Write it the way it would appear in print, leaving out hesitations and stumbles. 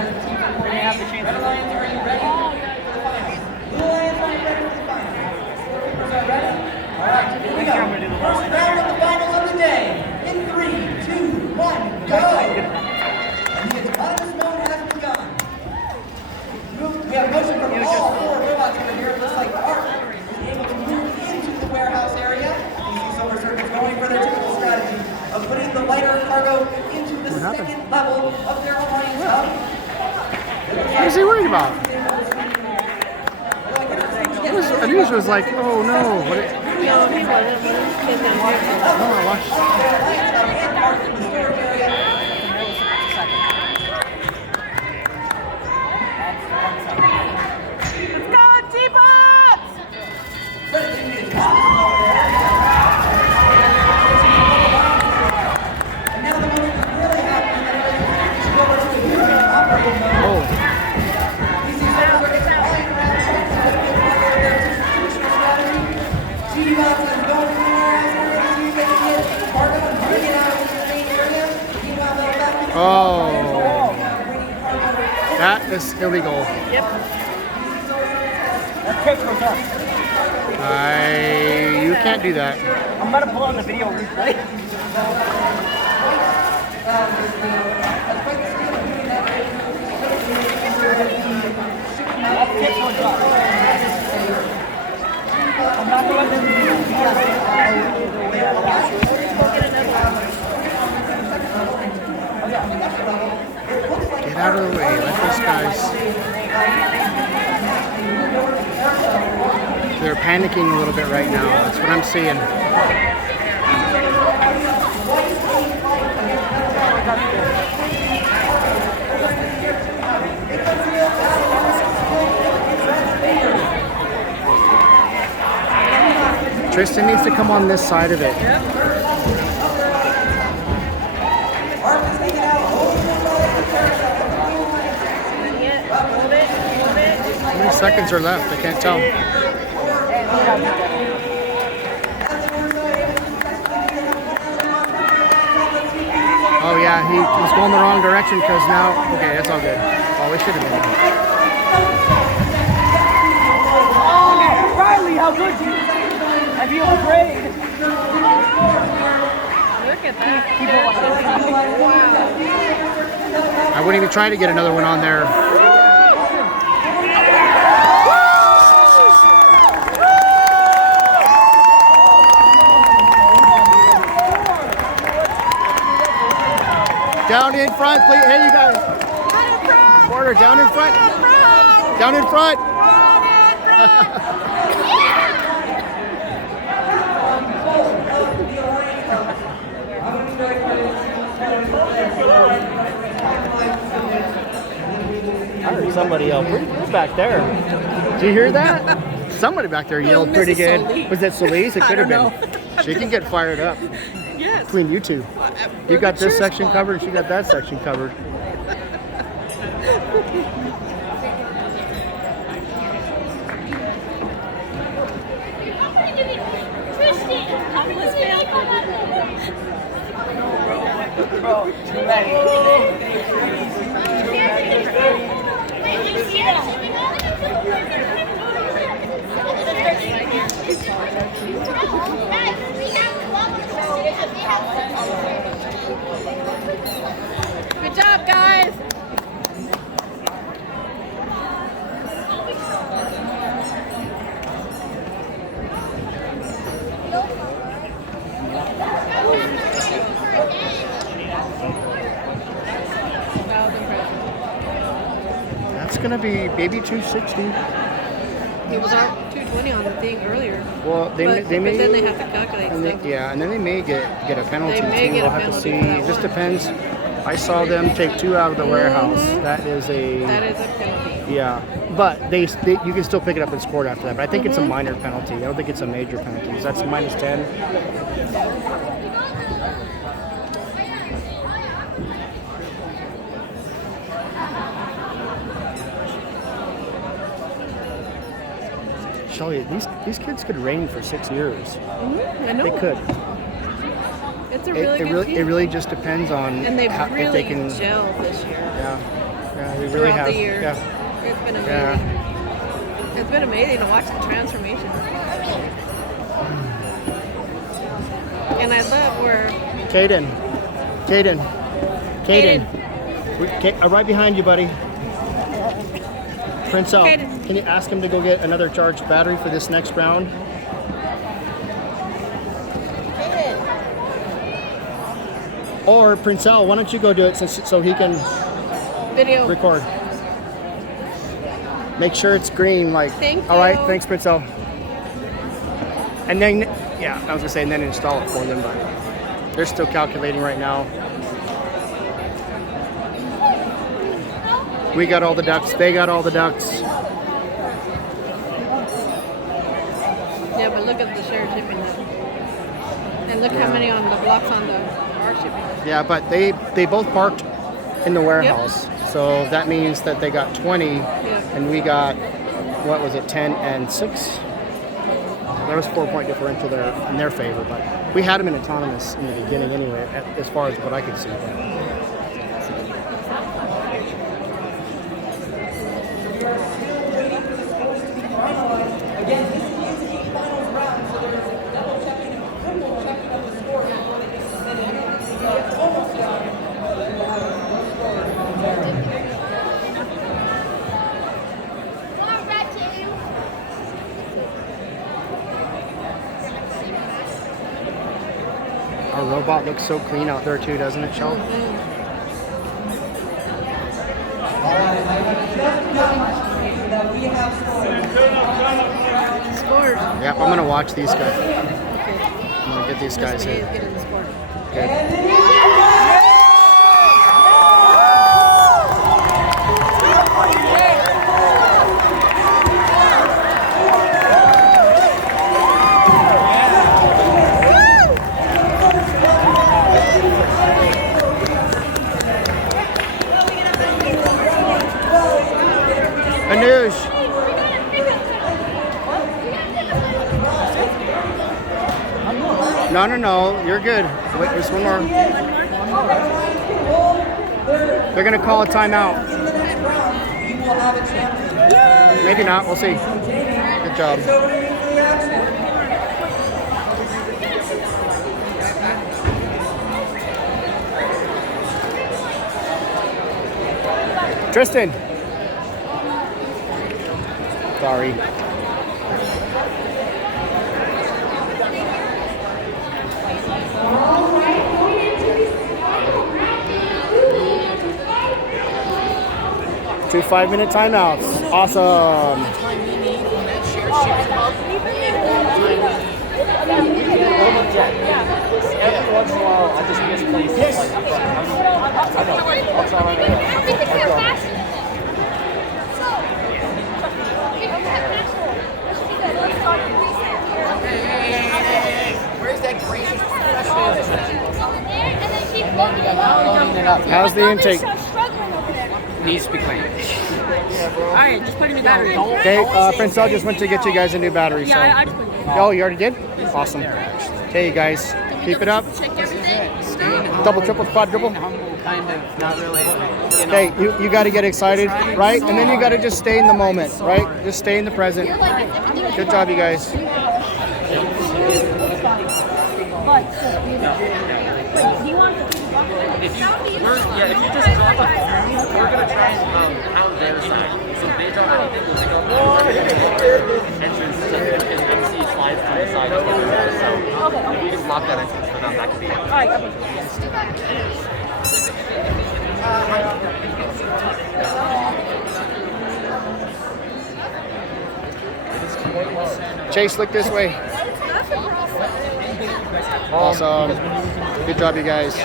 Red Lions, are you ready for the finals? Blue Lions, are you ready for the finals? Keepers are ready? All right, here we go. First round of the finals of the day. In 3, 2, 1, go! And the autonomous mode has begun. We have motion from all 4 robots over here. It looks like Art is able to move into the warehouse area. You see Silver Surfers going for their typical strategy of putting the lighter cargo into the second level of their appliance hub. What is he worried about? Anush was like, oh no. What it, No, he wasn't. oh, I watched. Let's go, T-Bots! Oh, that is illegal. Yep. That tape goes up. You can't do that. I'm gonna pull on the video replay. That tape goes up. I'm not going Get out of the way. Let those guys. They're panicking a little bit right now. That's what I'm seeing. Tristan needs to come on this side of it. How many seconds are left? I can't tell. Oh yeah, he was going the wrong direction because now, okay, that's all good. Oh, it should have been. Oh, Riley, how good you I feel afraid. Look at that. I wouldn't even try to get another one on there. Down in front, please. Hey, you guys. Porter, down in front. Down in front. I heard somebody yell pretty good back there. Did you hear that? Somebody back there yelled pretty good. Was that Solis? It could have been. She can get fired up. Yes. Between you two. You got this section covered and she got that section covered. Good job, guys. That's gonna be maybe 260. It was our 220 on the thing earlier. Well, they may. But then they have to calculate stuff. Yeah, and then they may get a penalty They may too. get We'll a have to see. penalty for that It just one. depends. I saw them take 2 out of the warehouse. That is That is a penalty. yeah. But they you can still pick it up and score it after that. But I think it's a minor penalty. I don't think it's a major penalty. So that's -10. Shelly, these kids could reign for 6 years. I know. They could. It's a really good team. It really just depends on And they've if really they can. gelled this year. Yeah, We really throughout have. the year. Yeah. It's been amazing. Yeah. It's been amazing to watch the transformation. And I love where Caden. Right behind you, buddy. Prince Al, Caden. can you ask him to go get another charged battery for this next round? Or Prince Al, why don't you go do it so he can video. record? Make sure it's green, like. Thank All right, you. thanks, Prince Al. And then, yeah, I was gonna say, and then install it for them, but they're still calculating right now. We got all the ducks. They got all the ducks. Yeah, but look at the shared shipping now. And look how many on the blocks on the our shipping. Yeah, but they both parked in the warehouse, so that means that they got 20, and we got, what was it, 10 and 6? There was 4-point differential there in their favor, but we had them in autonomous in the beginning anyway, as far as what I could see. Again, this is the finals round, so they're double checking and triple checking of the score before they get submitted. It's almost done. Then we'll have a score from there. Our robot looks so clean out there too, doesn't it, Sean? All right, I have just done that we have scored. Yep, I'm gonna watch these guys. Okay. I'm gonna get these guys He's in. getting the score. Okay. Anuj. No, you're good. Wait, there's one more. They're gonna call a timeout. In the next round, we will have a champion. Maybe not, we'll see. Good job. It's over to you for the action. Tristan. Sorry. Two 5-minute timeouts. Awesome. Every once in a while, I just misplace it. I'll try my Where's that green? How's the intake? Needs to be cleaned. Alright, just put in the battery. Okay, Prince Al just went to get you guys a new battery. So. I just put it in. Oh, you already did? Awesome. Okay, you guys, keep it up. Check everything. Double, triple, quadruple. Humble, kind of, not really. Okay, you got to get excited, right? And then you got to just stay in the moment, right? Just stay in the present. Good job, you guys. If you just drop a few, we're gonna try and out their side. So if they drop anything, we'll pick up entrance to MC slides to the side. So if we can block that entrance for them, that could be it. Alright, Chase, look this way. Awesome. Good job, you guys.